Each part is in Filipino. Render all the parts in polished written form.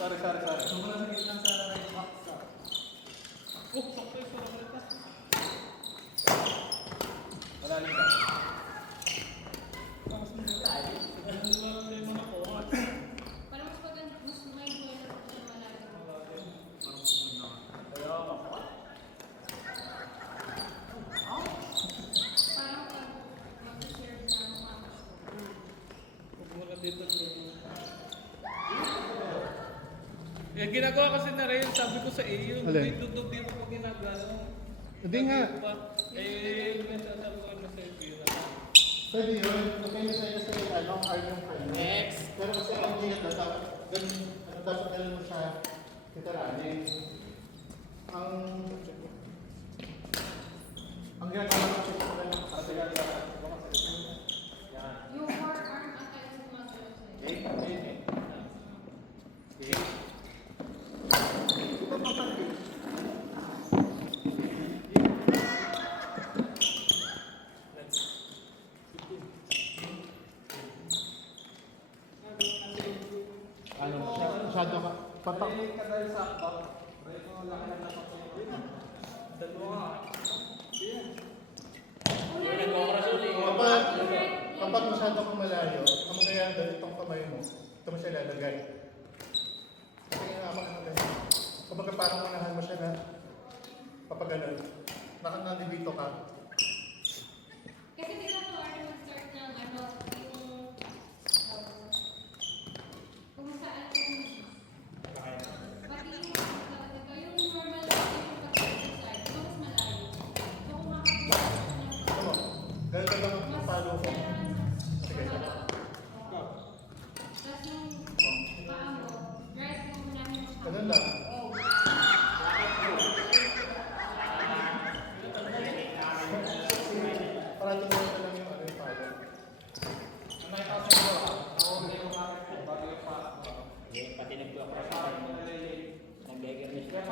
Sorry. Sobrang sakit lang sa right back. Sakto. Wala rin ka. Parang mas maganda, mas may goal na siya malalim. Parang sunod na. Parang pag mag-share na ang mga gusto. Huwag mo na dito. Eh, ginagawa kasi na rin, sabi ko sa iyo, Alin? may dudog dito pag ginagawa. Hindi nga. Eh, yung sasabi ko na sa iyo. Pwede yun. Okay na sa'yo kasi ano, art yung kayo. Next. Pero kasi ang hindi na dapat, dapat ganun mo siya kitaranin. Ang ginagawa ko kasi sa ganun. Yung forearm ang kaya sa mga galaw sa'yo. Ano, masyado ka. Patak. Ka dahil sa akbak. Pero kung laki na nasa sa'yo. Dalawa. Kapag masyado kang malayo, ang mangyayari dahil itong kamay mo, ito mo siya lalagay. Kasi nga naman ano ganyan. Kapag parang unahan mo siya na papaganon, nakanandibito ka. Kasi di ba ito mag-start ng ano, yung kung saan pati yung normal na yung pag-exercise, ito mas malayo. So kung makakuha ka ng Ano mo? Ganito lang ang palo ko. Sige. tapos yung paa mo, drive mo muna yung Ganun lang. Parating mo na lang yung ano yung palo. Pati nagtuwa ko sa nag-beggar na siya.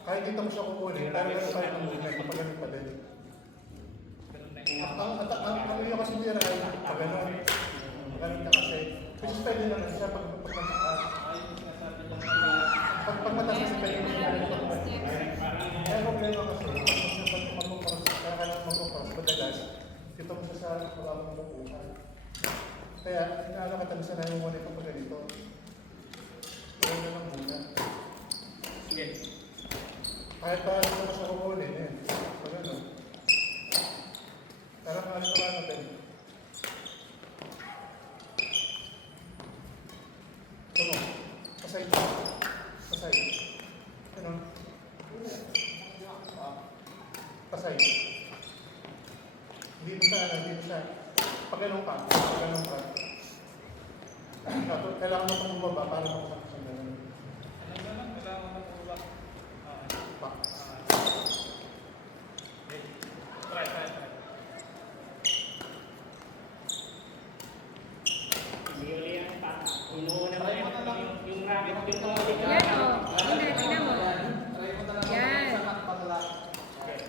Kahit dito mo siya kukunin, pero meron tayo ng movement kapag ganun pa din. Ang iyo kasi tira ay pag ganun. Ganun ka kasi. Kasi pwede naman siya pag mataas. Pag mataas kasi pwede mo siya kaya problema kasi, kaya ka lang magpupas, madalas, dito mo siya sa wala mong mabubuhan. Kaya, inaano ka talaga na yung muna kapag ganito. Kaya na lang muna. Sige. Kahit pa ano mo siya kukunin eh. Pag ano. Pero kung ano naman natin. Ito mo. Pasay. Pasay. Ano? Pasay. Hindi mo siya. Pag ganun ka. Kailangan mo pang bumaba para makasama siya ganun. Kailangan mo na po ba? Pa. Try. Yuli ang pata. Inuuna mo yung rabbit, yung mga Yan o. Tingnan mo. Try mo na lang. Yan. Okay.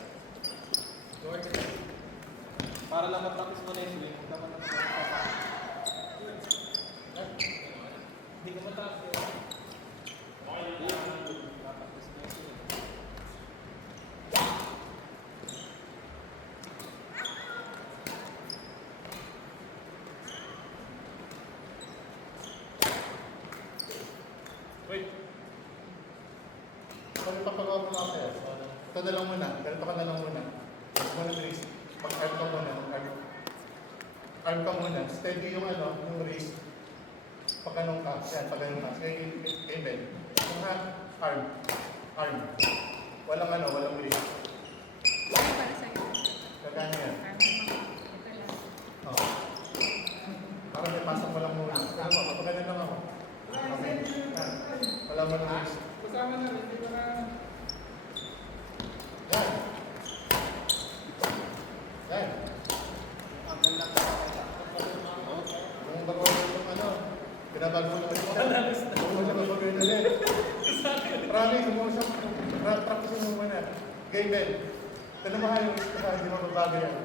Lord. Para lang ma-practice mo na yung swing, huwag naman naman hindi ka matrap yun. Ma-practice mo yung swing. Wait. Kung ipapagawa mo lang sa'yo, ito na lang muna. Ganito ka na lang muna. Muna wrist. Mag-arm ka muna. Arm ka muna. Steady yung ano, yung wrist. Pag ganun ka. Yan, pag ganun ka. Sige, amen. Yung hand, arm. Walang ano, walang wrist. Ay, para sa'yo. Gagana yan. Ito lang. Oo. Parang may pasok mo lang muna. Ano mo, kapag ganun lang ako. Okay. Yan. Wala mo ng wrist. Kasama na rin, hindi ko na... Yan. Yan. Kung bago yung ano, binabago mo naman siya. Kung mo siya bago yun ulit. Promise, kung mo siya, practice mo muna. Game nga yung wrist ka, hindi mo mababago yan.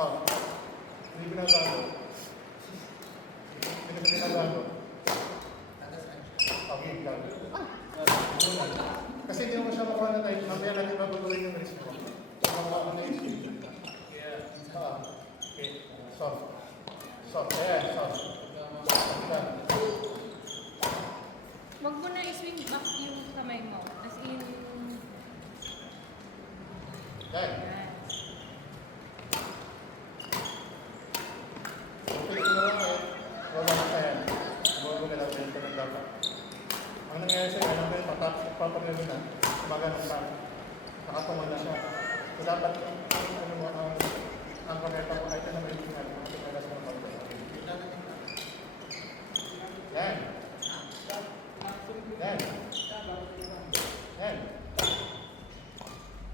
Oh, hindi binabago. Hindi ko binabago. Okay, ikaw. Kasi hindi mo siya makuha na tayo. Mamaya natin babaguhin yung wrist mo. Makuha ko na yung speed. Okay. Soft. Soft. Ayan, soft. Soft. Wag mo na i-swing back yung kamay mo. As in, Ayan. yan. Okay, ito na lang eh. Wala na kaya. Bago na lang ito ng dapat. Ang nangyayari sa'yo, alam mo yun, matapos papagano na, maganon pa. Nakatungo na siya. So dapat, ano mo, ang kameta mo, ay ito na may tingnan. Ang tingnan sa mga pagkakas. Yan. Yan. Yan.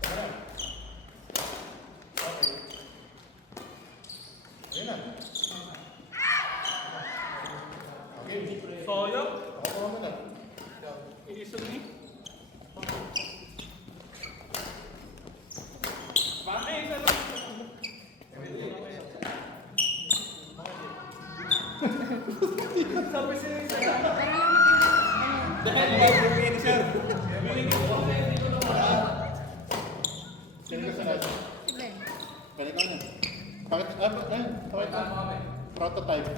Yan. Okay. Ayun na. Okay. Soyo? Ako mo na. Inisog ni? Bakit? Ano? Sabi siya yung Pero yung ano, dahil yung finisher. Feeling ko kasi hindi ko naman. Sino ka sa natin? Glenn. Balik ka na. Bakit? Tawag ka. Prototype.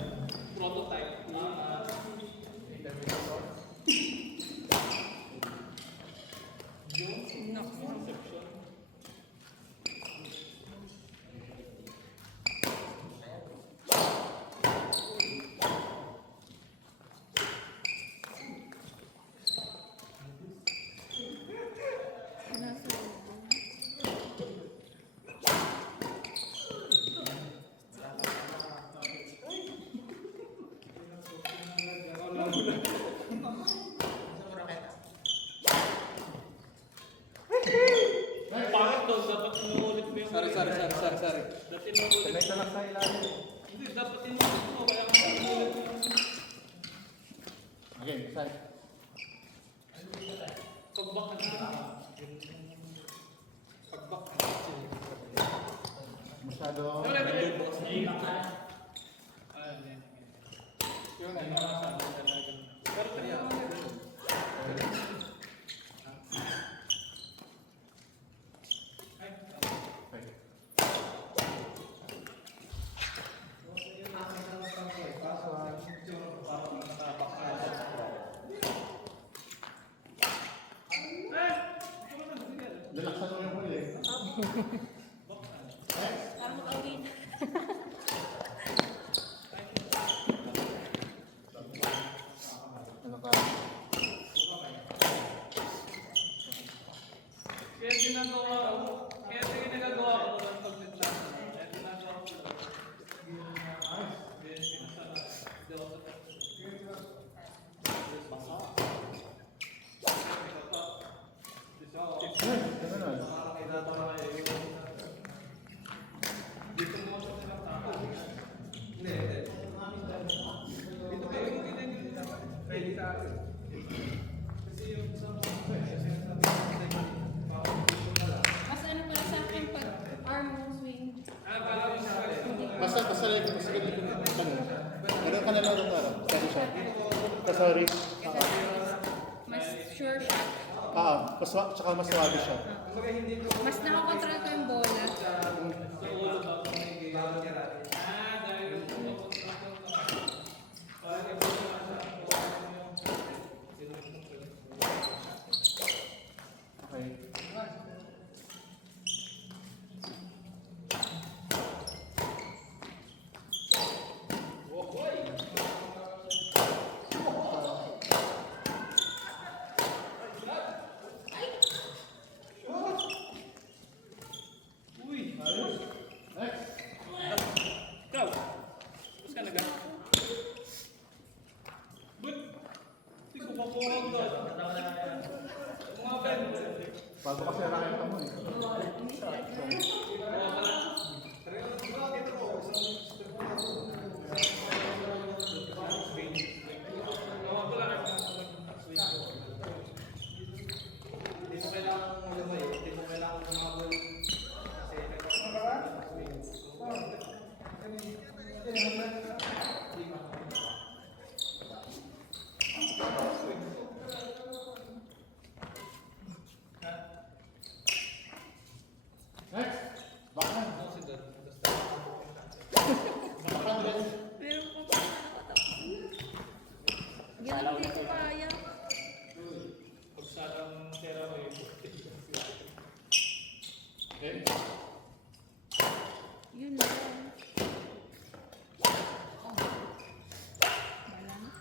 Prototype. Nasa Pangit daw, dapat inuulit mo yung... Sorry. Dapat inuulit mo. Connect na lang sa ilalim. Hindi, dapat inuulit mo. Kaya nga inuulit mo. Again, side. Pagbak na. Pagbak na. Masyado. Yun, ay nakasabi talaga. Pero tingnan mo yun. Okay. Dalaksan mo yung huli. Parang makauwi na. Ano ka? Kaya ginagawa ko. Kaya ginagawa ko ng pagtitla. Kaya ginagawa ko. Kaya sinasala. Hindi ako sa Ganun na. dito mo sa silang tao. Hindi. Dito kayo hindi na hindi dapat ready sa akin. Kasi yung sa Mas ano para sa akin pag arm swing. pala mo sa akin. Basta ganun. Ganun ka na lang ito. Steady siya. Sorry. Mas sure shot. Tsaka mas swabe siya. Mas nakakontrol ko yung bola. Okay. Okay? Yun lang. Wala na.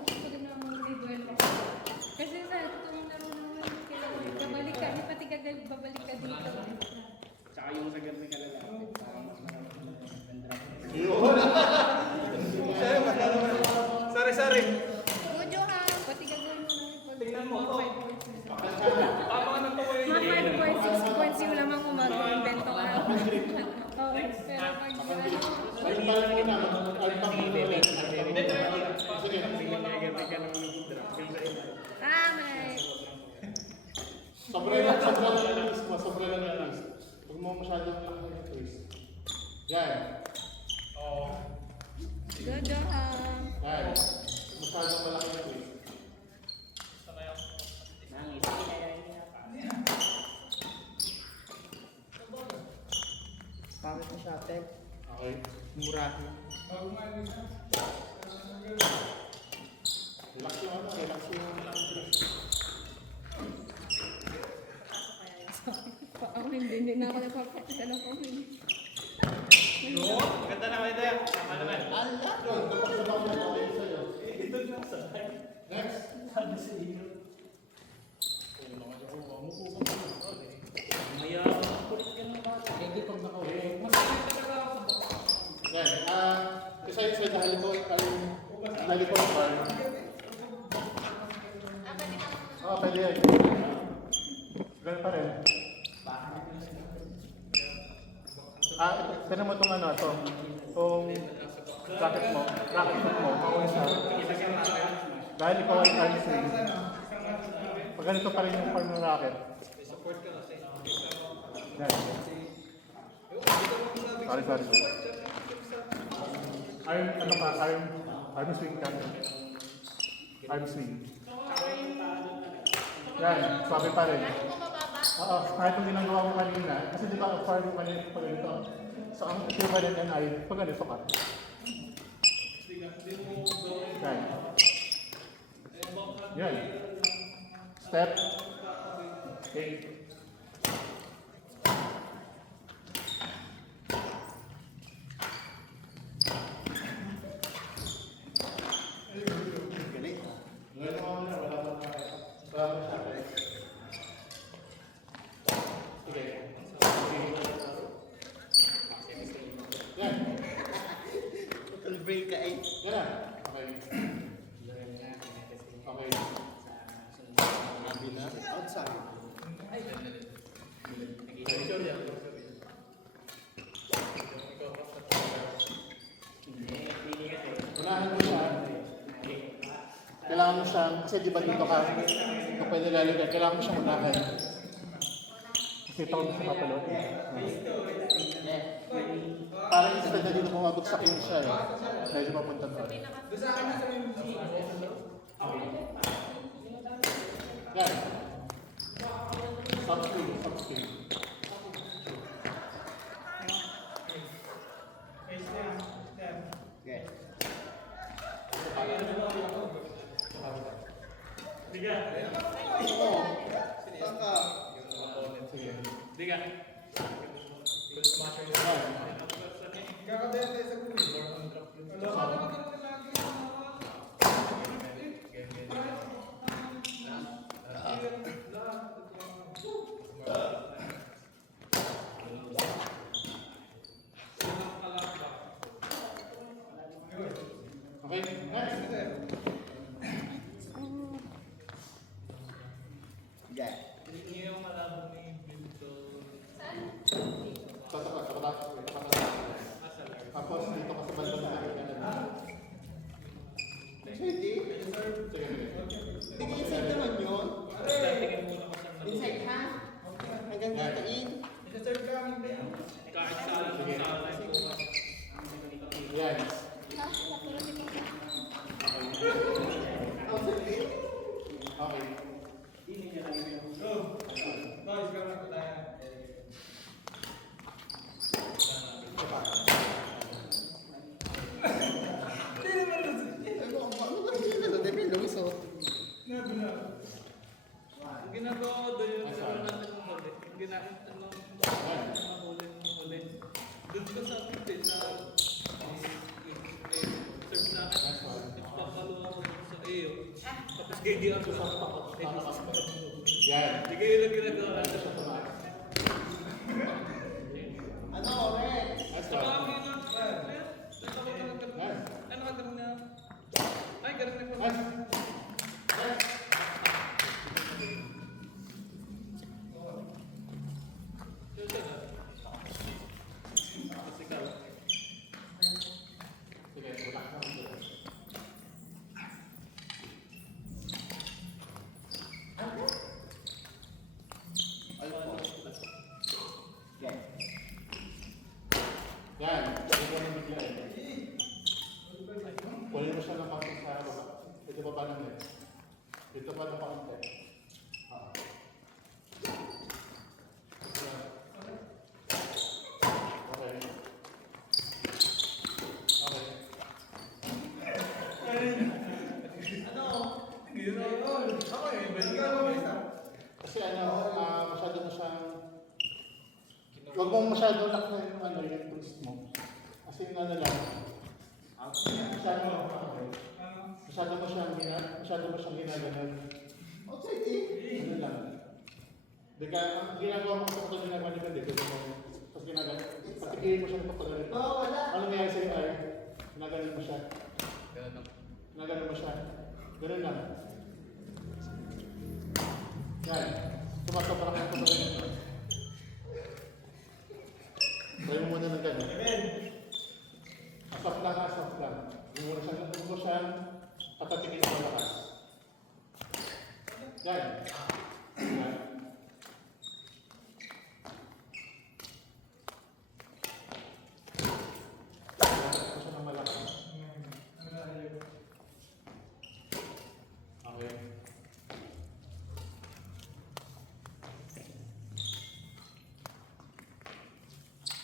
Gusto ko na mag-duel ako. Kasi sa itong laro naman, kailangan babalik ka. Di pati babalik ka dito. Tsaka yung sa gabi ka lalaki. Parang mas marami ng drop. Yun! Sorry, masyado na. Sorry. Gojo ha! Pati gagawin mo na. Tingnan mo, oh. 5 points na. Tama ka ng tuloy. Mga 5 points, 6 points yung lamang kung mag-invento ka. Oo, pero pag ano, Ayun pala muna, mag-art ka muna ulit. Hindi, try mo lang. Sige. Gabi ka ng drop. Yung sa iba. may... Sobra lang yung twist mo, sobra lang yung twist. Huwag mo masyadong yung twist. Yan. Gojo ha! Yan. Masyadong malaki yung twist. Nangis. Kinayain niya pa. Pangit na shuttle. Okay. Mura. Relax yung ano, relax yung... Ako hindi na ako napapakita ng comment. Yun, ganda na kayo tayo. Tama naman. Yun, kapag sa bawal na okay sa'yo. Ito na sa Next. sabi sa iyo. Maya, kulit ka ng bata. Hindi pag nakauwi. Yan. Isa yung sa halikon farm. Oo, pwede yan. Ganun pa rin. Tinan mo itong ano, itong racket foot mo, mauna siya. Dahil ikaw ay arm swing. Pag ganito pa rin yung form ng racket. Yan. Sorry. Arm swing ka. Arm swing. Yan, sabi pa rin. Oo, kahit yung ginagawa mo kanina. Kasi di ba ang farm mo kanina pag ganito. So ang equivalent yan ay pag ganito ka. Yan. Yan. Step. Okay. Break ka eh. Yan na. Okay. Okay. Outside. Unahin mo siya. Kailangan mo siya, kasi di ba dito ka, kung pwede lalagay, kailangan mo siyang unahin. Kasi ito ang gusto kapalot. Parang instead na dito bumabagsak yung siya eh. Medyo mapunta doon. Yan. Stop screen. Okay. Diga. Okay, next. Yeah. Tapos dito ka sa bandang kanan. Pwede. Sige. Hindi inside naman yun. Inside ha? Hanggang dito in. Yan. Outside in. Okay. Boys, gawin na ko tayo. Doon ko sa akin sa serve sa akin. Nagpapalo ako sa iyo. Tapos gigi ako sa Yan. Hindi kayo na ginagawa. Ano, Rex? That's Saka one. ang ina. Yan. Ano ka ganun na? Ay, ganun na po. Yan. Sige, relax lang sila. Yan. Yan. Hindi ko na bigla eh. Kunin mo siya ng konti sa baba. Ito baba ng net. Dito pa ng konti. Ah. Yan. Okay. Okay. Kasi masyado mo siyang huwag mong masyado lock na yung yung twist mo. Kasi yung lang, masyado mo siyang ginaganon. Outside eh. Ano lang. Bika, ang ginagawa mo sa pag ginagawa ni Bende, tapos ginagawa, patigilin mo siya ng pagkagalit. Oo, wala. Ano nangyari sa'yo ay, ginaganon mo siya. Ginaganon mo siya. Ganun lang. Yan. Sumasobra ka ng pagkagalit. Try mo muna ng gano'n. Asap lang, asap lang. Huwag mo siyang patatigin sa malakas. Yan. Yan. Patatigin mo siya ng malakas. Okay.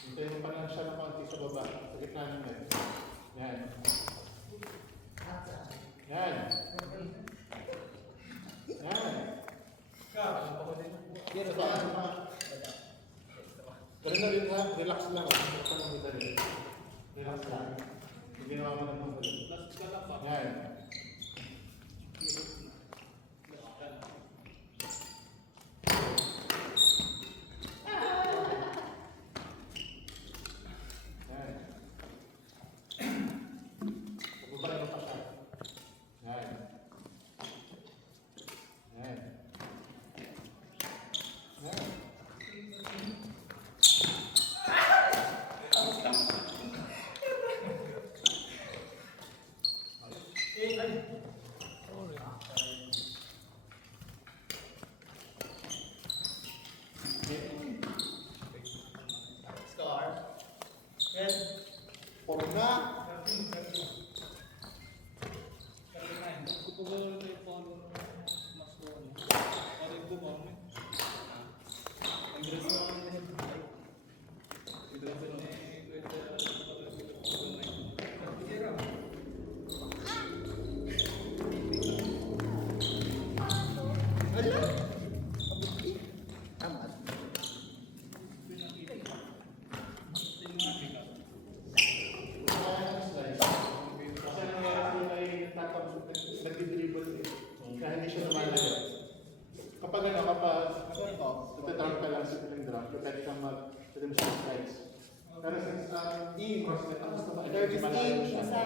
Hintayin mo pa lang siya ng konti sa baba. Sa gitna ng net. Yan. Yan. Yan. Pero Sa taas pa. Ganun na rin ha. Relax lang. Huwag ka nang madali. Relax lang. Hindi ginawa mo ng madali. Yan. Yan. Pagbabain mo pa siya. Yan. Yan. Yan. Scar. Yan. Puro na. Ala. Tama. Kapag nagtatrack ka lang sa piling drop, pwede kang pwede mo siya slides. Pero since crossnet, ang gusto mo, Service malayo team, siya. isa.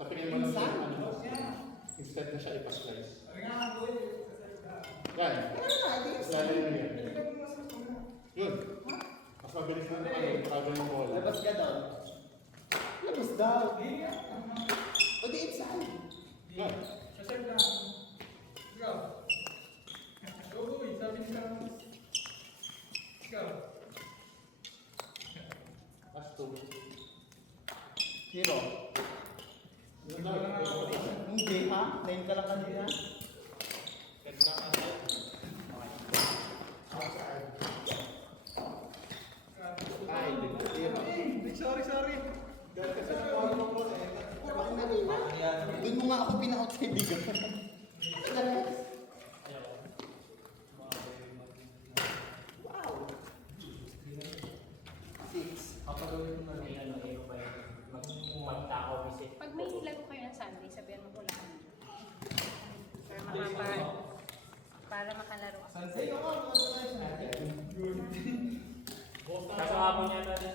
Tapingin mo lang siya, instead na siya ipa-slice. Yan. Slider mo yan. Yun. Mas mabilis na travel ng bola. Labas ka daw. Labas daw. O di inside. Yan. Last two. Zero. Yun na. Hindi ha? 9 ka lang kanina. Ay, zero. Sorry. Bakit kanina? Doon mo nga ako pina-outside bigo. Wow. May ano, ba yun? Magtako visit. Pag may laro kayo ng Sunday, sabihan mo wala kami. Para makalaro. Sansay ka nga, Kaso hapon niya na din.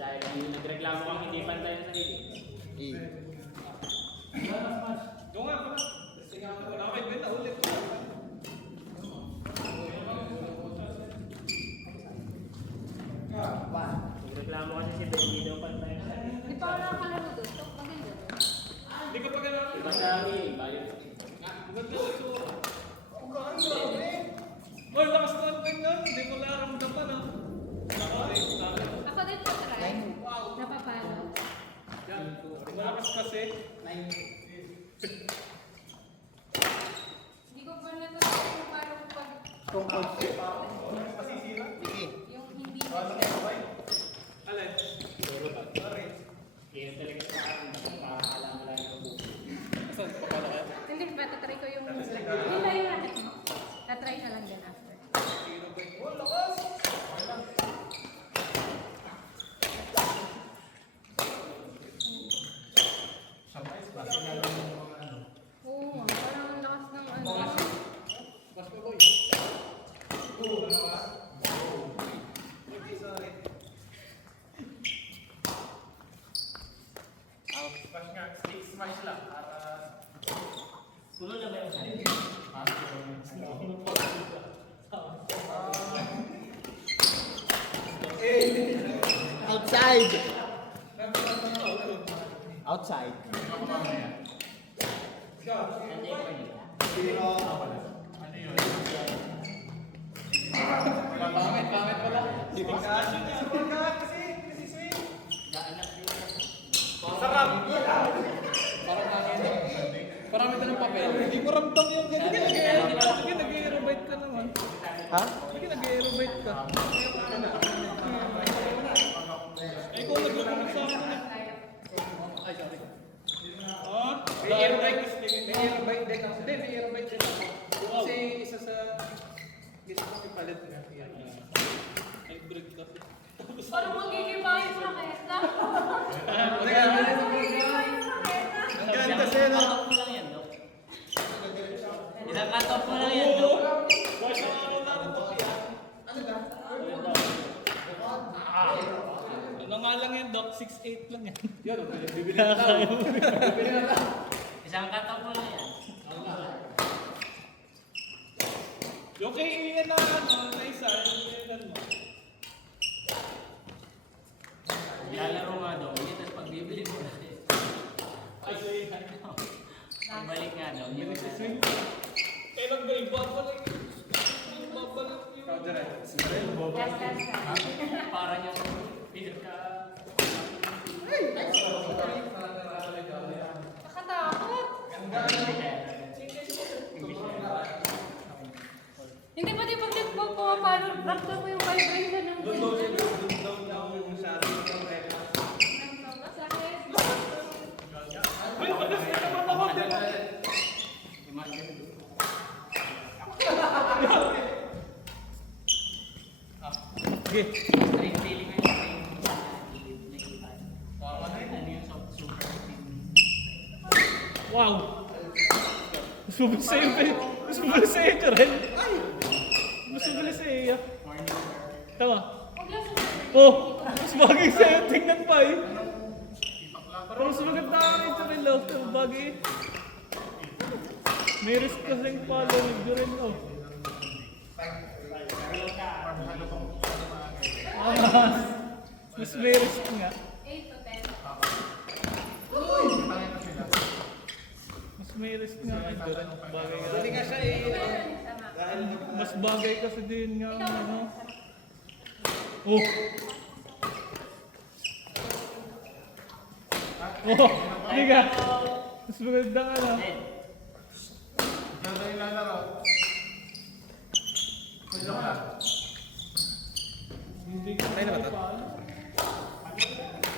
Dahil nagreklamo kang hindi pantay sa sarili. Doon nga pa. Sige nga, wala kayo benta ulit. Nagreklamo kasi si Ben, hindi daw pantay sa sarili. Di pa ako nakakalaro doon. Ito, maganda. Hindi ka pa ganun. Iba sa amin, bayo. Maganda sa tsura. Ang grabe. Oy, lakas na ang tingnan. Hindi ko naramdaman ah. Ako din po try. Napapalo. Yan. Malakas kasi. Hindi ko pa natutunan kung paano pag Tungkol. yung hindi Alin? Kaya talaga sa akin, makakala mo lang yung buko. Saan pa pala kayo? Hindi ba, tatry ko yung hindi na yung racket mo. Tatry na lang din after. Oh, lakas! Oo, parang ang lakas ng ano. Mas pa boy. Sunod na ba yung sarili? Outside. Outside. Pangit pala. Pangit kasi swing. Sarap. Parang ito ng papel. Hindi ko ramdam yung ganyan. Sige, nag-aerobite ka naman. Ha? Sige, nag-aerobite ka. Eh, kung nag-aerobite sa akin na. Ay, sorry. Oh, may aerobite din. May aerobite din ako. Hindi, may aerobite din ako. Kasi isa sa gusto ko ipalit nga. Ay, break kasi. Parang magigiba yung raketa. Teka, Parang magigiba yung raketa. ang ganda sa'yo, no? Mo lang yan, no? Ilang-cut-off mo lang yan, no? Boy, sa ano na rin to, kaya? Ano nga lang yan, Doc? 6'8 lang yan. Yan, bibili na tayo. Bibili na tayo. Isang cut-off mo lang yan. Yung kay Ian na ano, na isa, yung Ian mo. Lalaro nga daw. Hindi, tapos pagbibili mo na. Ay, si Ian. Pagbalik nga daw. Bibili si Swing. Kailan ba ibabalik? Ibabalik yun. Ikaw, direct. Para niya sa pinaka... Nakatakot. Hindi ba di pag nagpapapalo, ramdam mo yung vibration ng masakit. Ay, pagas na naman ako. Imagine. Sige. Train feeling nga yung train. Ano yung super team? Wow! Gusto sa'yo, gusto sa'yo, Jarel. Gusto sa'yo. Morning sir. Tama. Huwag lang sumunod. Oh, mas bagay sa'yo, tingnan pa eh. Pero mas maganda ka kay Jarel, oh. Pero bagay. May risk kasing palo ni Jarel, oh. Mas may risk nga. 8 to 10. Mas may risk nga kay Jarel. Bagay nga. Meron yung sama. Mas bagay kasi din nga, ano. Oh! Oh! Hindi ka! Mas maganda nga na. Ganda yung lalaro. Hindi ka. Ay, naman